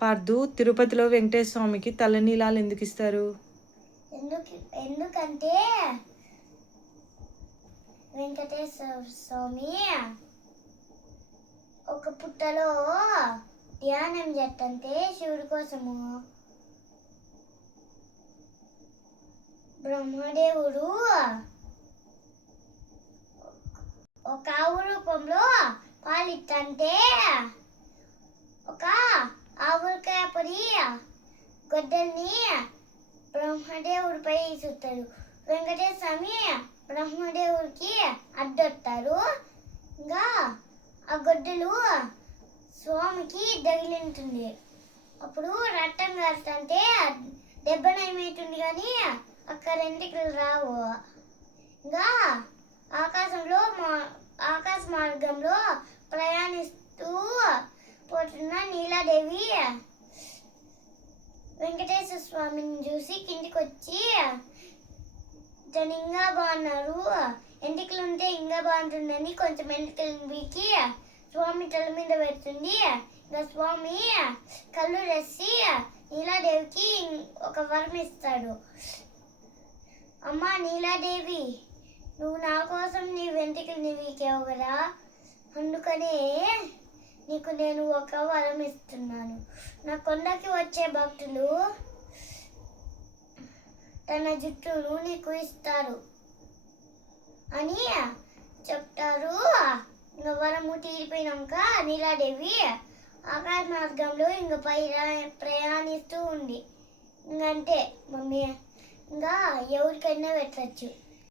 పార్దు, తిరుపతిలో వెంకటేశ్వర స్వామికి తలనీలాలు ఎందుకు ఇస్తారు? ఎందుకంటే వెంకటేశ్వర స్వామి ఒక పుట్టలో ధ్యానం చేస్తుంటే శివుడి కోసము బ్రహ్మదేవుడు ఒక ఆవు రూపంలో పాలిత్తంటే ఒక ఆవులకాయ పొడి గొడ్డల్ని బ్రహ్మదేవుడిపై చూస్తాడు. వెంకటేశ్వర స్వామి బ్రహ్మదేవుడికి అడ్డొస్తారు. ఇంకా ఆ గొడ్డలు స్వామికి తగిలింటుంది. అప్పుడు రక్తం కారుతుంటే దెబ్బ నయమవుతుంది, కానీ అక్కడ ఎంటికలు రావు. ఇంకా ఆకాశ మార్గంలో ప్రయాణిస్తూ పోతున్న నీలాదేవి వెంకటేశ్వర స్వామిని చూసి కిందికి వచ్చి, తను ఇంకా బాగున్నారు, ఎంటికలు ఉంటే ఇంకా బాగుంటుందని కొంచెం ఎంటికలను బీకి స్వామి తల మీద పెడుతుంది. ఇంకా స్వామి కళ్ళు రెసి నీలాదేవికి ఒక వరం ఇస్తాడు. అమ్మా నీలాదేవి, నువ్వు నా కోసం నీ వెంట్రుకలు వీకావు కదా, అందుకనే నీకు నేను ఒక వరం ఇస్తున్నాను. నా కొండకి వచ్చే భక్తులు తన జుట్టును నీకు ఇస్తారు అని చెప్తారు. ఇంకా వరము తీరిపోయినాక నీలాదేవి ఆకాశ మార్గంలో ఇంకా ప్రయాణిస్తూ ఉంది. ఇంకంటే మమ్మీ, ఇంకా ఎవరికైనా పెట్టచ్చు.